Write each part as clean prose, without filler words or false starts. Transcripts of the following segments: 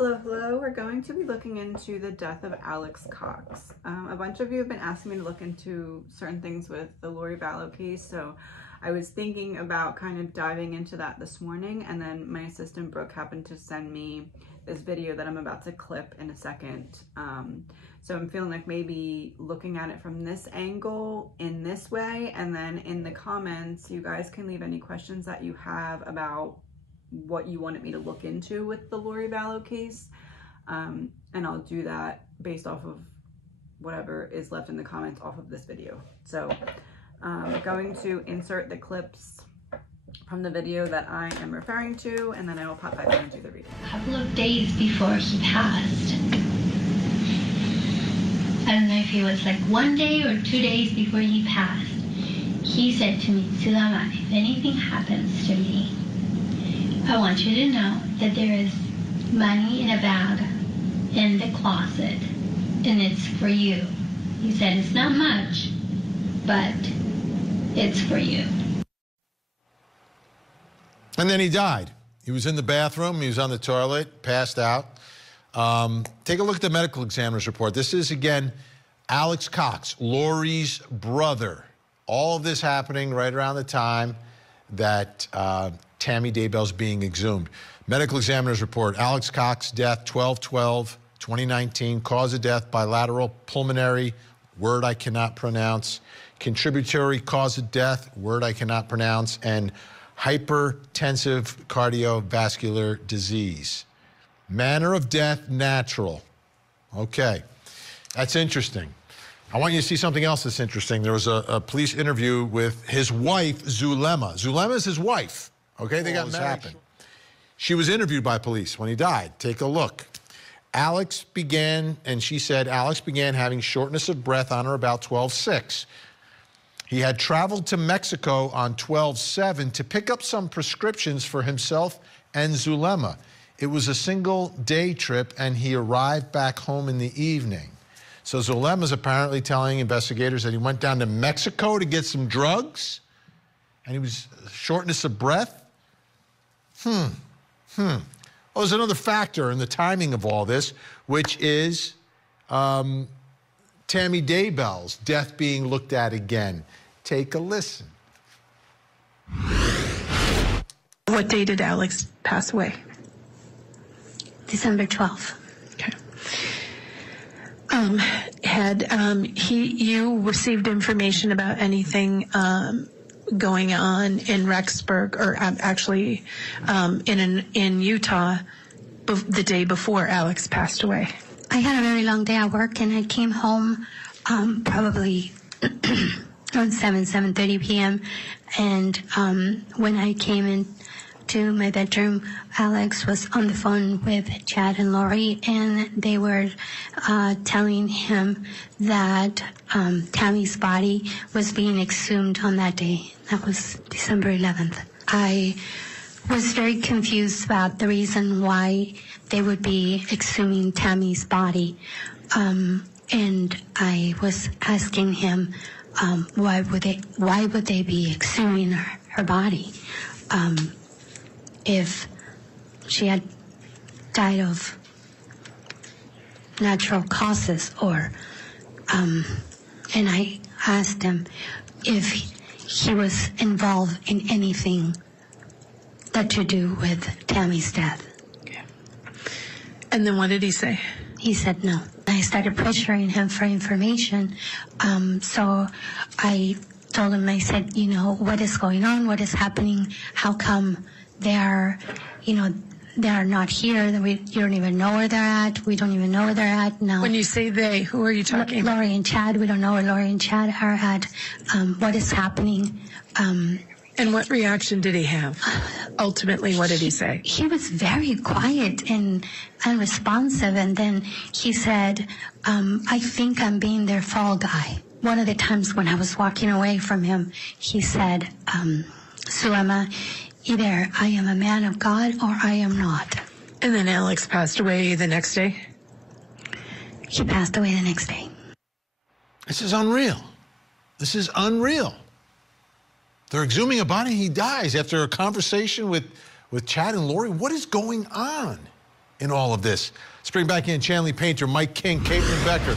Hello. We're going to be looking into the death of Alex Cox. A bunch of you have been asking me to look into certain things with the Lori Vallow case, so I was thinking about kind of diving into that this morning, and then my assistant Brooke happened to send me this video that I'm about to clip in a second. So I'm feeling like maybe looking at it from this angle in this way, and then in the comments you guys can leave any questions that you have about what you wanted me to look into with the Lori Vallow case, and I'll do that based off of whatever is left in the comments off of this video. So I'm going to insert the clips from the video that I am referring to, and then I will pop back in and do the reading. A couple of days before he passed, I don't know if it was like 1 day or 2 days before he passed, he said to me, Sulama, if anything happens to me, I want you to know that there is money in a bag in the closet, and it's for you. He said it's not much, but it's for you. And then he died. He was in the bathroom, he was on the toilet, passed out. Take a look at the medical examiner's report. This is, again, Alex Cox, Lori's brother. All of this happening right around the time that Tammy Daybell's being exhumed. Medical examiner's report, Alex Cox, death 12/12/2019, cause of death bilateral pulmonary, word I cannot pronounce, contributory cause of death, word I cannot pronounce, and hypertensive cardiovascular disease. Manner of death, natural. Okay, that's interesting. I want you to see something else that's interesting. There was a police interview with his wife, Zulema. Zulema is his wife. Okay, they got married. She was interviewed by police when he died. Take a look. Alex began, and she said, Alex began having shortness of breath on or about 12/6. He had traveled to Mexico on 12/7 to pick up some prescriptions for himself and Zulema. It was a single-day trip, and he arrived back home in the evening. So Zulema's apparently telling investigators that he went down to Mexico to get some drugs, and he was shortness of breath. Oh, there's another factor in the timing of all this, which is Tammy Daybell's death being looked at again. Take a listen. What day did Alex pass away? December 12th. Okay. You received information about anything going on in Rexburg, or actually in Utah, the day before Alex passed away? I had a very long day at work, and I came home probably around 7:30 p.m. And when I came into my bedroom, Alex was on the phone with Chad and Lori, and they were telling him that Tammy's body was being exhumed on that day. That was December 11th. I was very confused about the reason why they would be exhuming Tammy's body, and I was asking him why would they be exhuming her body if she had died of natural causes, or and I asked him if he was involved in anything that to do with Tammy's death. Okay. And then what did he say? He said no. I started pressuring him for information, so I told him, I said, you know, what is going on? What is happening? How come they are not here? You don't even know where they're at. We don't even know where they're at now. When you say they, who are you talking about? Lori and Chad. We don't know where Lori and Chad are at. What is happening? And what reaction did he have? Ultimately, what did he say? He was very quiet and unresponsive, and then he said, I think I'm being their fall guy. One of the times when I was walking away from him, he said, Sulema, either I am a man of God or I am not. And then Alex passed away the next day? He passed away the next day. This is unreal. This is unreal. They're exhuming a body, he dies after a conversation with Chad and Lori. What is going on? in all of this. Let's bring back in Chanley Painter, Mike King, Caitlin Becker.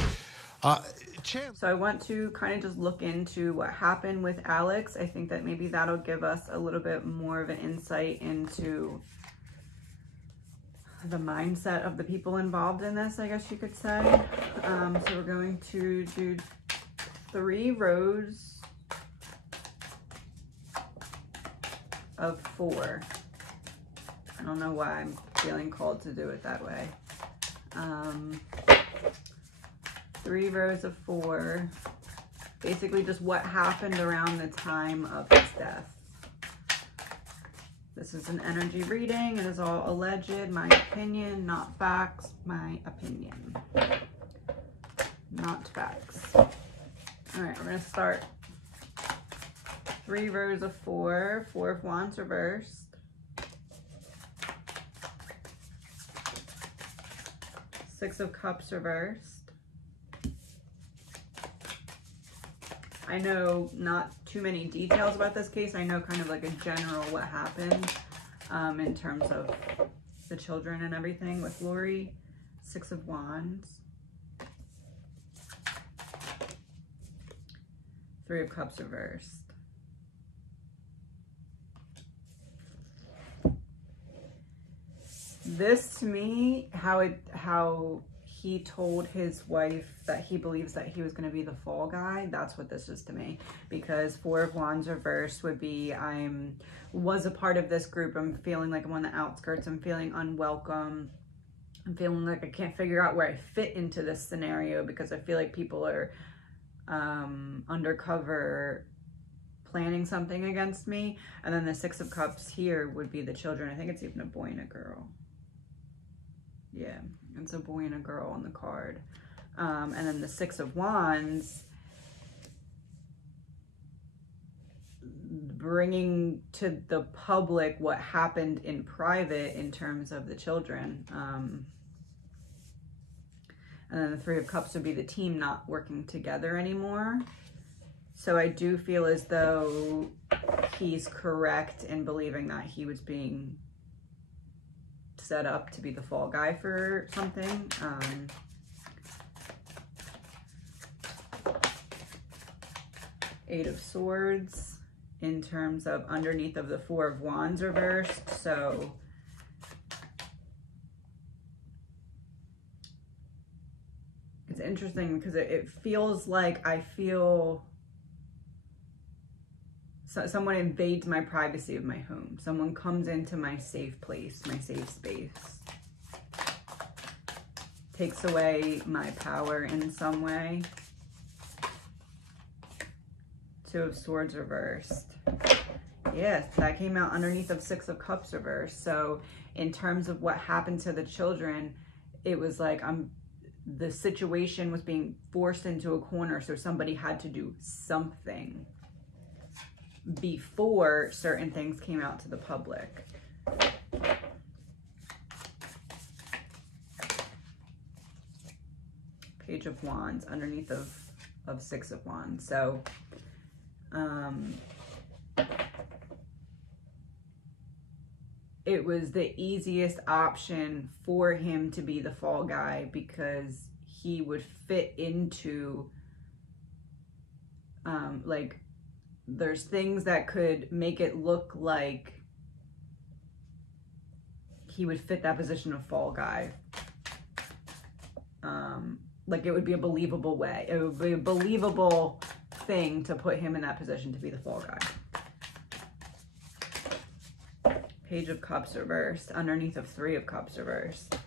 So I want to kind of just look into what happened with Alex. I think that maybe that'll give us a little bit more of an insight into the mindset of the people involved in this, I guess you could say. So we're going to do 3 rows of 4. I don't know why I'm feeling called to do it that way. 3 rows of 4, basically just what happened around the time of his death. This is an energy reading. It is all alleged, my opinion, not facts, my opinion. Not facts. All right, we're gonna start. 3 rows of 4, 4 of Wands reversed. 6 of Cups reversed. I know not too many details about this case. I know kind of like a general what happened in terms of the children and everything with Lori. 6 of Wands. 3 of Cups reversed. This to me, how he told his wife that he believes that he was going to be the fall guy. That's what this is to me, because 4 of Wands reversed would be was a part of this group. I'm feeling like I'm on the outskirts. I'm feeling unwelcome. I'm feeling like I can't figure out where I fit into this scenario, because I feel like people are undercover planning something against me. And then the 6 of Cups here would be the children. I think it's even a boy and a girl. Yeah, it's a boy and a girl on the card. And then the 6 of Wands, bringing to the public what happened in private in terms of the children. And then the 3 of Cups would be the team not working together anymore. So I do feel as though he's correct in believing that he was being set up to be the fall guy for something. 8 of Swords in terms of underneath of the 4 of Wands reversed. So it's interesting because it feels like I feel someone invades my privacy of my home. Someone comes into my safe place, my safe space. Takes away my power in some way. 2 of Swords reversed. Yes, that came out underneath of 6 of Cups reversed. So in terms of what happened to the children, it was like the situation was being forced into a corner, so somebody had to do something before certain things came out to the public. Page of Wands underneath of 6 of Wands. So it was the easiest option for him to be the fall guy, because he would fit into like there's things that could make it look like he would fit that position of fall guy. Like it would be a believable way. It would be a believable thing to put him in that position to be the fall guy. Page of Cups reversed underneath of 3 of Cups reversed.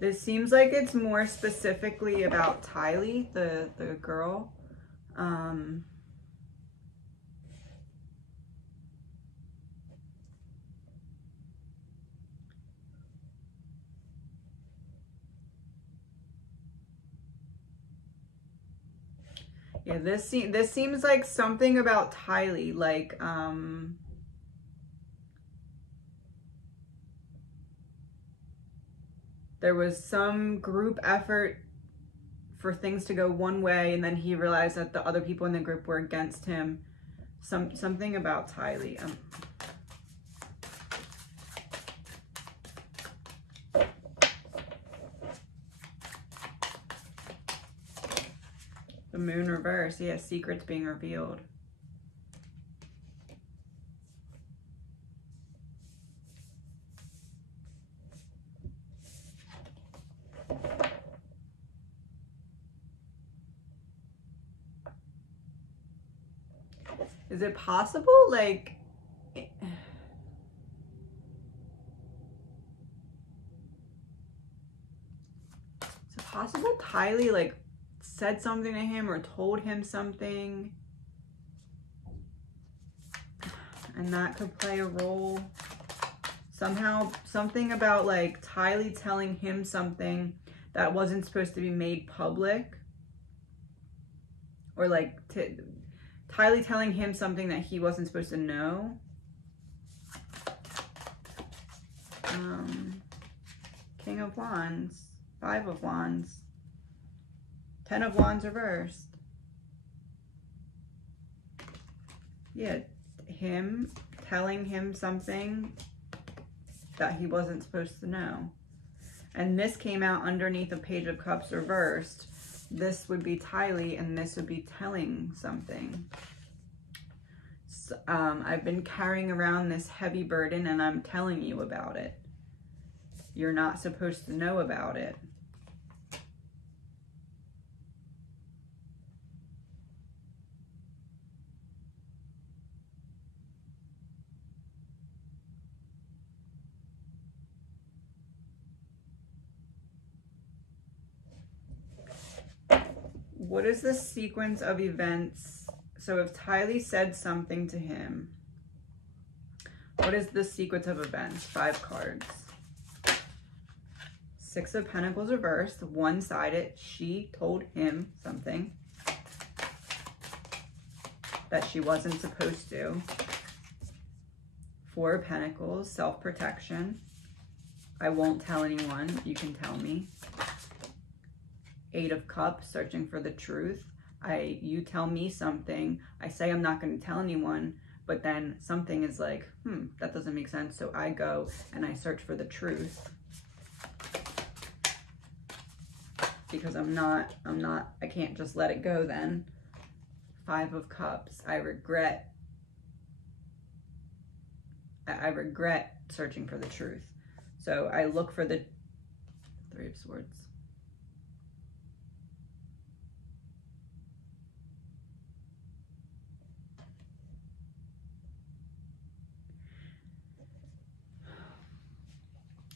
This seems like it's more specifically about Tylee, the girl. Yeah, this seems like something about Tylee, like there was some group effort for things to go one way, and then he realized that the other people in the group were against him. Something about Tylee. The moon reverse. Yeah, secrets being revealed. Is it possible, like, is it possible Tylee, like, said something to him or told him something, and that could play a role? Somehow, something about, like, Tylee telling him something that wasn't supposed to be made public, or, like, Tylee telling him something that he wasn't supposed to know. King of Wands, 5 of Wands, 10 of Wands reversed. Yeah, him telling him something that he wasn't supposed to know. And this came out underneath a Page of Cups reversed. This would be Tylee, and this would be telling something. So, I've been carrying around this heavy burden, and I'm telling you about it. You're not supposed to know about it. What is the sequence of events? So if Tylee said something to him, what is the sequence of events? 5 cards. 6 of Pentacles reversed, one-sided. She told him something that she wasn't supposed to. 4 of Pentacles, self-protection. I won't tell anyone, you can tell me. 8 of Cups, searching for the truth. You tell me something, I say I'm not going to tell anyone, but then something is like, that doesn't make sense, so I go and I search for the truth. Because I can't just let it go then. 5 of Cups, I regret searching for the truth. So I look for the 3 of Swords.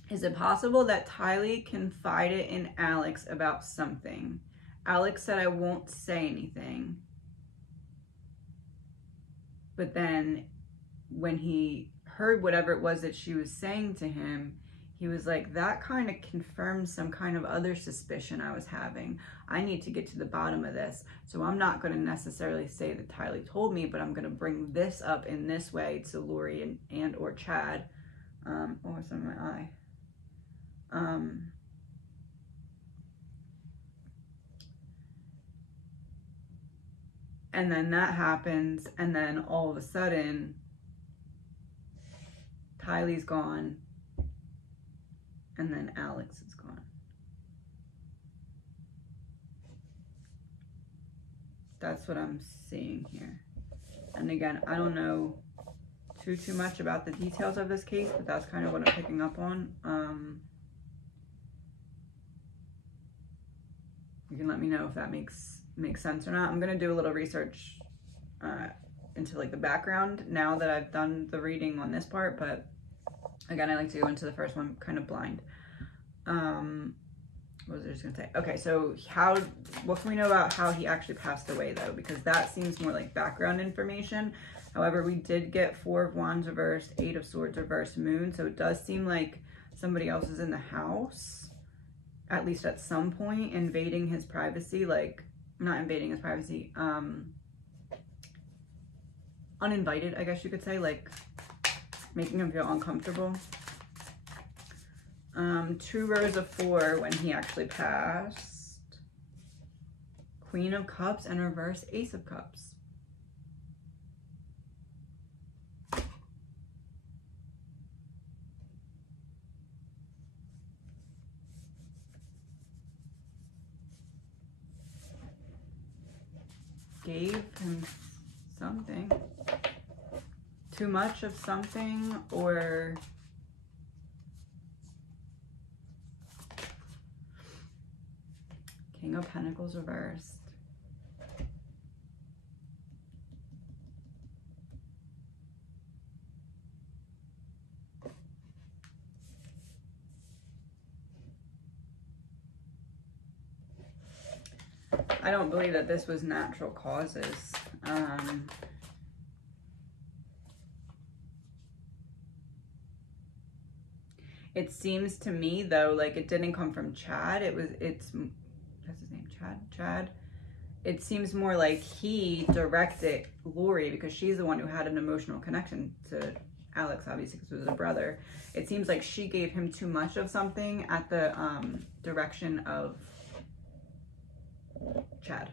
Is it possible that Tylee confided in Alex about something? Alex said, I won't say anything. But then when he heard whatever it was that she was saying to him, he was like, that kind of confirms some kind of other suspicion I was having. I need to get to the bottom of this. So I'm not going to necessarily say that Tylee told me, but I'm going to bring this up in this way to Lori and or Chad. Oh, it's on my eye. And then that happens, and then all of a sudden Tylee's gone, and then Alex is gone. That's what I'm seeing here. And again, I don't know too much about the details of this case, but that's kind of what I'm picking up on. You can let me know if that makes sense or not. I'm gonna do a little research into like the background now that I've done the reading on this part, but again, I like to go into the first one kind of blind. What was I just gonna say? Okay, so what can we know about how he actually passed away though? Because that seems more like background information. However, we did get 4 of Wands reversed, 8 of Swords reversed, Moon. So it does seem like somebody else is in the house, at least at some point, invading his privacy. Like, not invading his privacy, uninvited, I guess you could say, like making him feel uncomfortable. 2 rows of 4 when he actually passed. Queen of Cups and reverse Ace of Cups. Gave him something. Too much of something, or King of Pentacles reversed. I don't believe that this was natural causes. It seems to me though, like it didn't come from Chad. That's his name, Chad. It seems more like he directed Lori, because she's the one who had an emotional connection to Alex, obviously, because it was a brother. It seems like she gave him too much of something at the direction of Chad.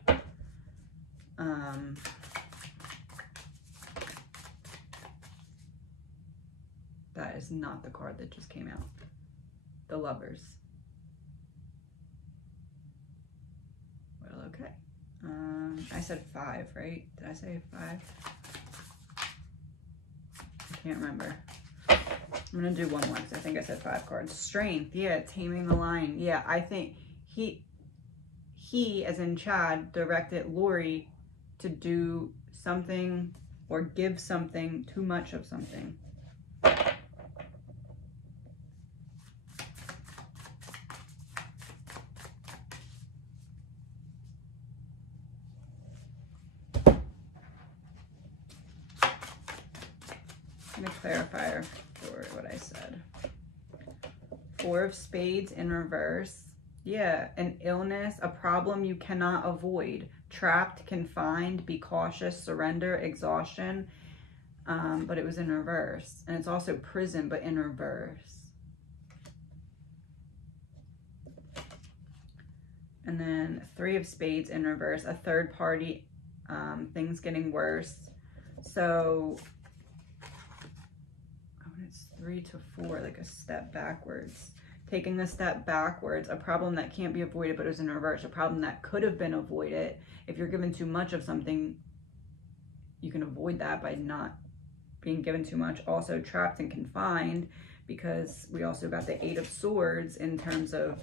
That is not the card that just came out. The Lovers. Well, okay. I said 5, right? Did I say 5? I can't remember. I'm gonna do one more because I think I said 5 cards. Strength, yeah, taming the lion. Yeah, I think he, as in Chad, directed Lori to do something or give something, too much of something. I'm gonna clarify for what I said. 4 of Spades in reverse. Yeah, an illness, a problem you cannot avoid. Trapped, confined, be cautious, surrender, exhaustion. But it was in reverse. And it's also prison, but in reverse. And then 3 of Spades in reverse, a third party, things getting worse. So it's 3 to 4, like a step backwards. Taking a step backwards, a problem that can't be avoided, but it was in reverse. A problem that could have been avoided. If you're given too much of something, you can avoid that by not being given too much. Also trapped and confined, because we also got the 8 of Swords in terms of,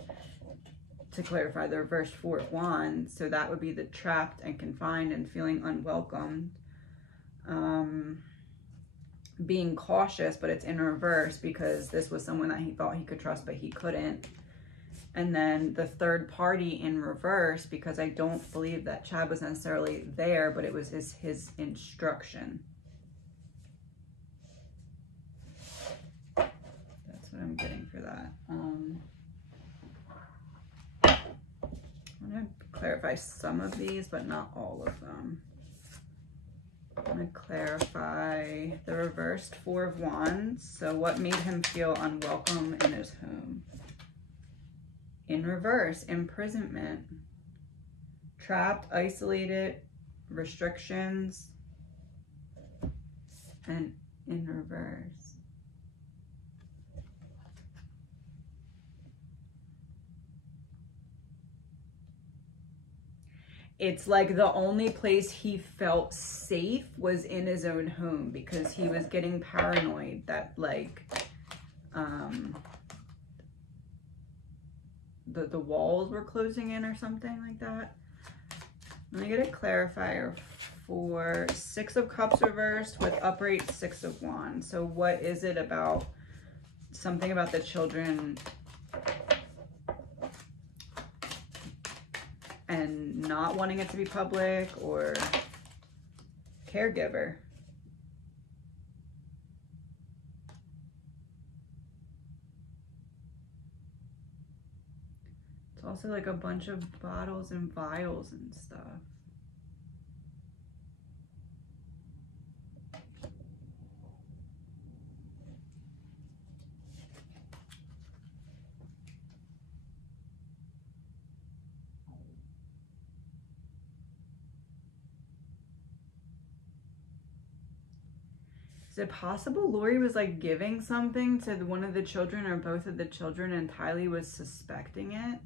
to clarify, the reverse 4 of Wands. So that would be the trapped and confined and feeling unwelcomed. Being cautious, but it's in reverse because this was someone that he thought he could trust, but he couldn't. And then the third party in reverse, because I don't believe that Chad was necessarily there, but it was his instruction. That's what I'm getting for that. I'm going to clarify some of these, but not all of them. I'm going to clarify the reversed 4 of Wands. So what made him feel unwelcome in his home? In reverse, imprisonment. Trapped, isolated, restrictions, and in reverse. It's like the only place he felt safe was in his own home, because he was getting paranoid that like the walls were closing in or something like that. Let me get a clarifier for 6 of Cups reversed with upright 6 of Wands. So what is it about, something about the children and not wanting it to be public, or caregiver? It's also like a bunch of bottles and vials and stuff. it possible Lori was like giving something to one of the children or both of the children and Tylee was suspecting it?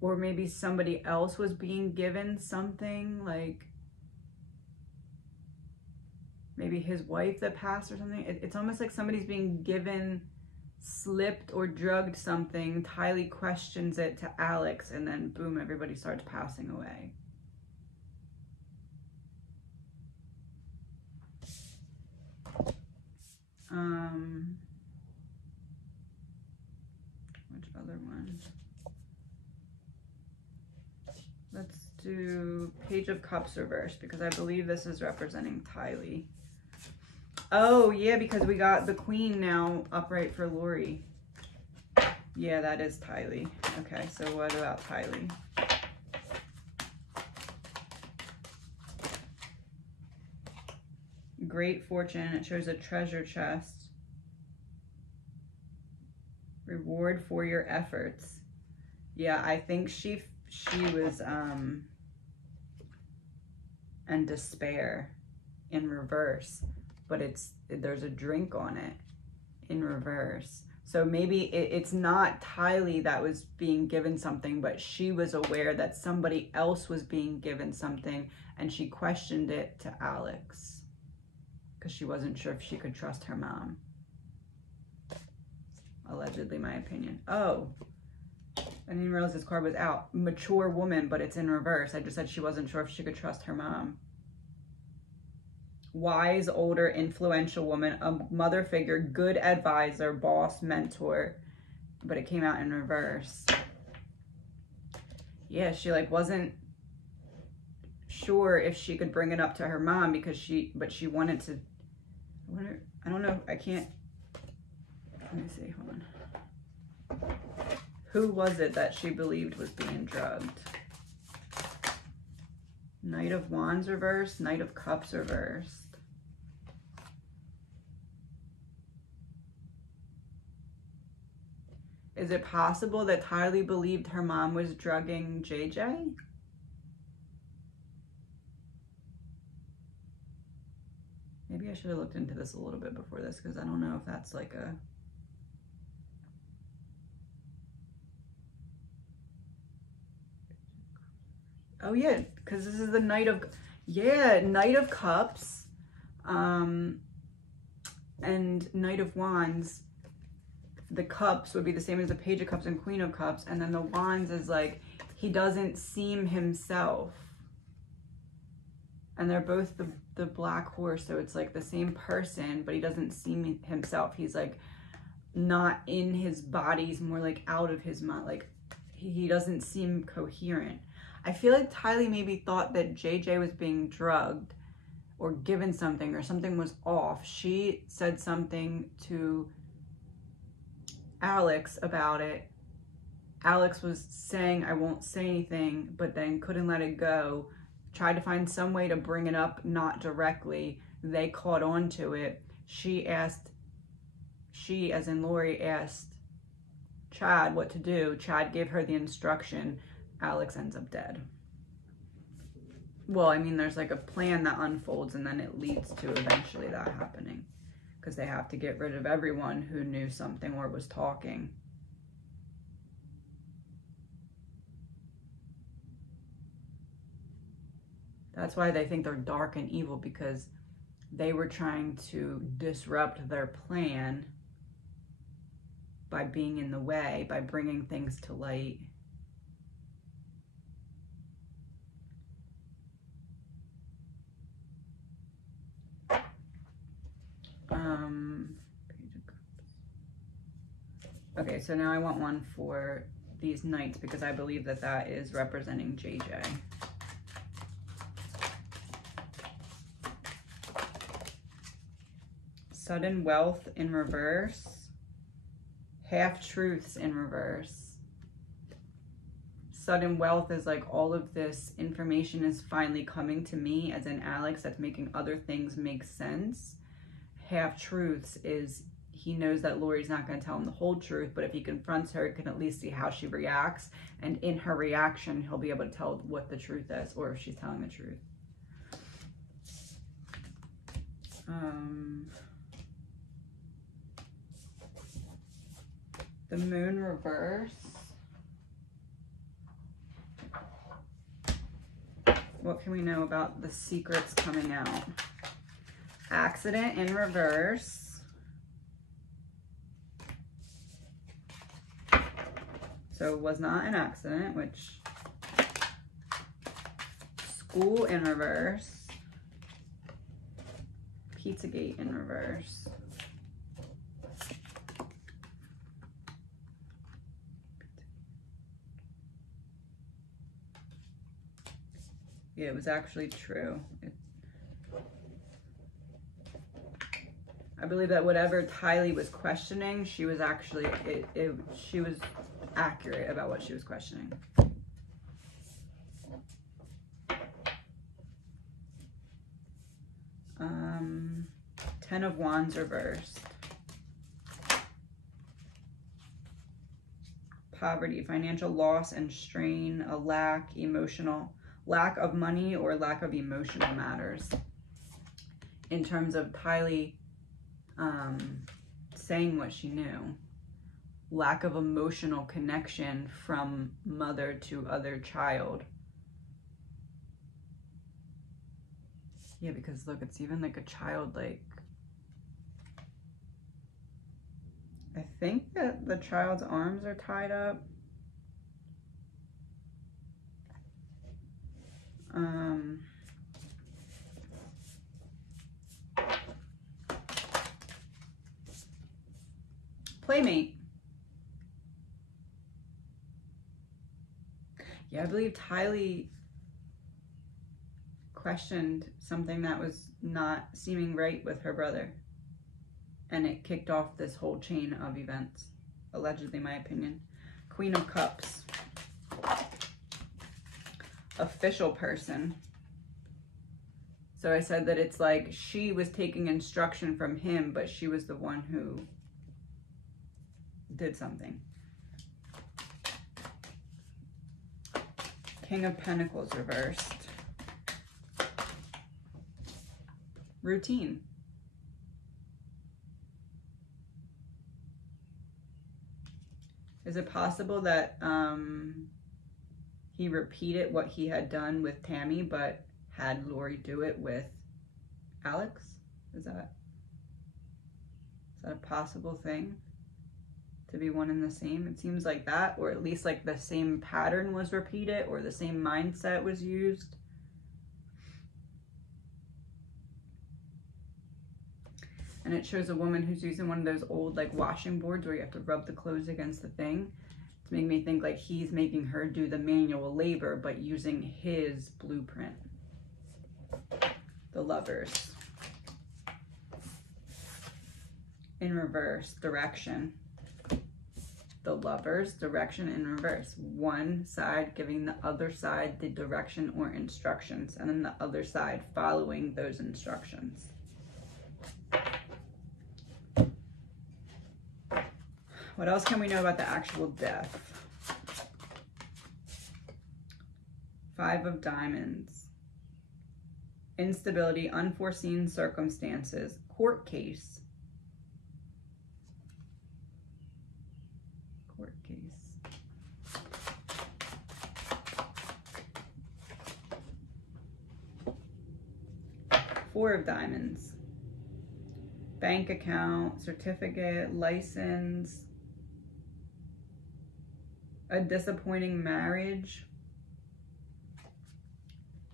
Or maybe somebody else was being given something, like maybe his wife that passed or something. It's almost like somebody's being given, slipped or drugged something. Tylee questions it to Alex and then boom, everybody starts passing away. Which other one? Let's do Page of Cups reversed because I believe this is representing Tylee. Oh yeah, because we got the Queen now upright for Lori. Yeah, that is Tylee. Okay, so what about Tylee? Great fortune. It shows a treasure chest. Reward for your efforts. Yeah, I think she was and despair in reverse, but there's a drink on it in reverse. So maybe it's not Tylee that was being given something, but she was aware that somebody else was being given something and she questioned it to Alex because she wasn't sure if she could trust her mom. Allegedly, my opinion. Oh, I didn't even realize this card was out. Mature woman, but it's in reverse. I just said she wasn't sure if she could trust her mom. Wise, older, influential woman, a mother figure, good advisor, boss, mentor, but it came out in reverse. Yeah, she like wasn't sure if she could bring it up to her mom because she wanted to. I don't know. I can't. Let me see. Hold on. Who was it that she believed was being drugged? Knight of Wands reversed, Knight of Cups reversed. Is it possible that Tylee believed her mom was drugging JJ? Maybe I should have looked into this a little bit before this because I don't know if that's like a... Oh yeah, because this is the Knight of... Yeah, Knight of Cups and Knight of Wands. The Cups would be the same as the Page of Cups and Queen of Cups. And then the Wands is like, he doesn't seem himself. And they're both the black horse. So it's like the same person, but he doesn't seem himself. He's like not in his body. He's more like out of his mind. Like he doesn't seem coherent. I feel like Tylee maybe thought that JJ was being drugged or given something or something was off. She said something to Alex about it. Alex was saying, I won't say anything, but then couldn't let it go. Tried to find some way to bring it up, not directly. They caught on to it. She, as in Lori, asked Chad what to do. Chad gave her the instruction. Alex ends up dead. Well, I mean, there's like a plan that unfolds and then it leads to eventually that happening because they have to get rid of everyone who knew something or was talking. That's why they think they're dark and evil, because they were trying to disrupt their plan by being in the way, by bringing things to light. Okay, so now I want one for these knights because I believe that that is representing JJ. Sudden wealth in reverse. Half-truths in reverse. Sudden wealth is like all of this information is finally coming to me, as in Alex, that's making other things make sense. Half-truths is he knows that Lori's not going to tell him the whole truth, but if he confronts her, he can at least see how she reacts. And in her reaction, he'll be able to tell what the truth is or if she's telling the truth. The moon reverse. What can we know about the secrets coming out? Accident in reverse. So it was not an accident, which... School in reverse. Pizzagate in reverse. Yeah, it was actually true. I believe that whatever Tylee was questioning, she was actually, she was accurate about what she was questioning. Ten of Wands reversed. Poverty, financial loss and strain, a lack of money or lack of emotional matters. In terms of Tylee saying what she knew, lack of emotional connection from mother to other child. Yeah, because look, it's even like a child, like, I think that the child's arms are tied up. Playmate. Yeah, I believe Tylee questioned something that was not seeming right with her brother. And it kicked off this whole chain of events. Allegedly, my opinion. Queen of Cups. Official person. So I said that it's like she was taking instruction from him, but she was the one who did something. King of Pentacles reversed. Routine. Is it possible that he repeated what he had done with Tammy, but had Lori do it with Alex? Is that a possible thing? To be one and the same? It seems like that, or at least like the same pattern was repeated, or the same mindset was used. And it shows a woman who's using one of those old like washing boards where you have to rub the clothes against the thing, to make me think like he's making her do the manual labor, but using his blueprint. The Lovers. In reverse, direction. The Lovers, direction in reverse. One side giving the other side the direction or instructions, and then the other side following those instructions. What else can we know about the actual death? Five of Diamonds. Instability, unforeseen circumstances, court case. Court case. Four of Diamonds. Bank account, certificate, license. A disappointing marriage.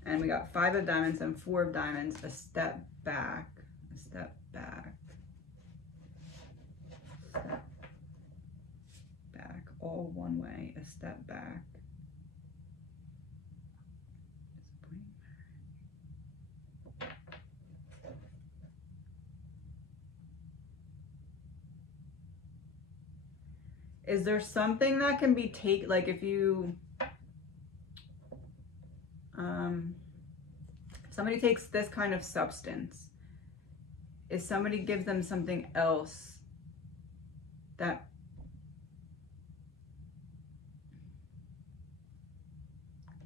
And we got Five of Diamonds and Four of Diamonds. A step back. A step back. Step back. All one way. A step back. Disappointing marriage. Is there something that can be taken, like if you, somebody takes this kind of substance, if somebody gives them something else that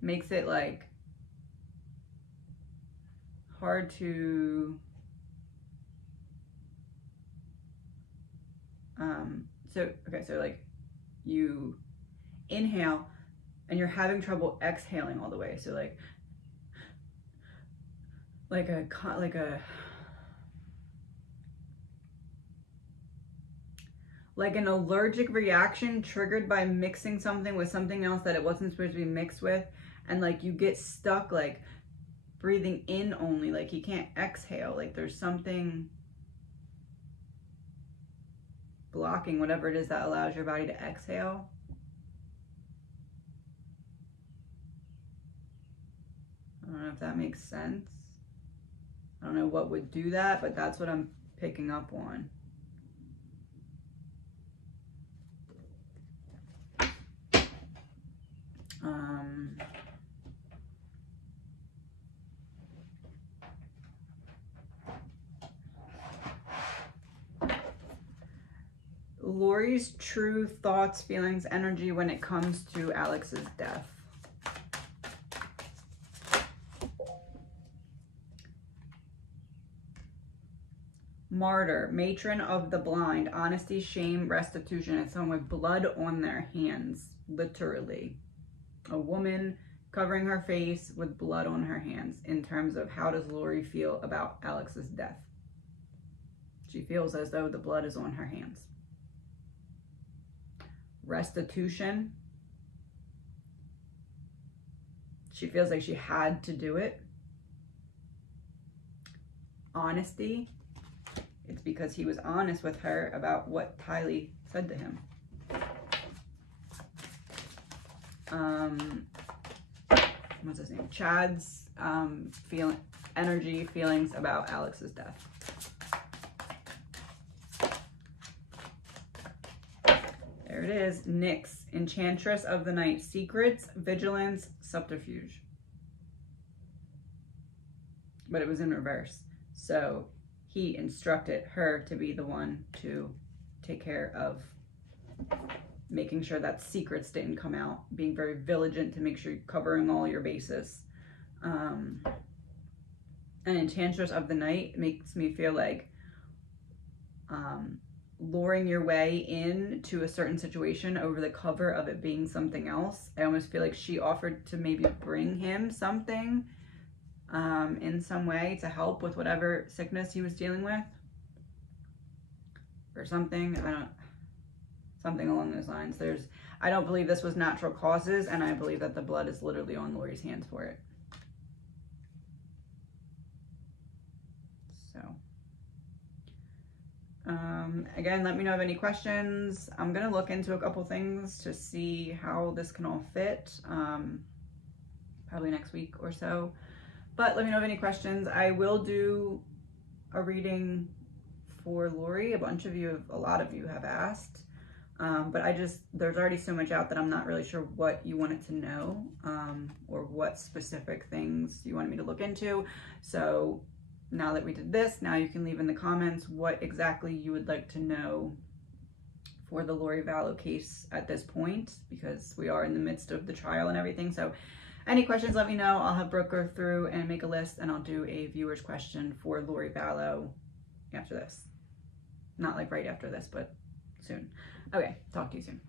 makes it like hard to So like you inhale and you're having trouble exhaling all the way. So like an allergic reaction triggered by mixing something with something else that it wasn't supposed to be mixed with, and like you get stuck like breathing in only, like you can't exhale, like there's something blocking whatever it is that allows your body to exhale. I don't know if that makes sense. I don't know what would do that, but that's what I'm picking up on. Lori's true thoughts, feelings, energy when it comes to Alex's death. Martyr, matron of the blind, honesty, shame, restitution, and someone with blood on their hands, literally. A woman covering her face with blood on her hands, in terms of how does Lori feel about Alex's death? She feels as though the blood is on her hands. Restitution. She feels like she had to do it. Honesty. It's because he was honest with her about what Tylee said to him. What's his name? Chad's feelings about Alex's death. There it is. Nyx, enchantress of the night, secrets, vigilance, subterfuge. But it was in reverse. So he instructed her to be the one to take care of making sure that secrets didn't come out, being very vigilant to make sure you're covering all your bases. An enchantress of the night makes me feel like luring your way into a certain situation over the cover of it being something else. I almost feel like she offered to maybe bring him something in some way to help with whatever sickness he was dealing with or something. Something along those lines. I don't believe this was natural causes, and I believe that the blood is literally on Lori's hands for it. So, again, let me know of any questions. I'm going to look into a couple things to see how this can all fit, probably next week or so. But let me know of any questions. I will do a reading for Lori. A lot of you have asked. But there's already so much out that I'm not really sure what you wanted to know, or what specific things you wanted me to look into. So now that we did this, now you can leave in the comments what exactly you would like to know for the Lori Vallow case at this point, because we are in the midst of the trial and everything. So any questions, let me know. I'll have Brooke go through and make a list, and I'll do a viewer's question for Lori Vallow after this. Not like right after this, but soon. Okay, talk to you soon.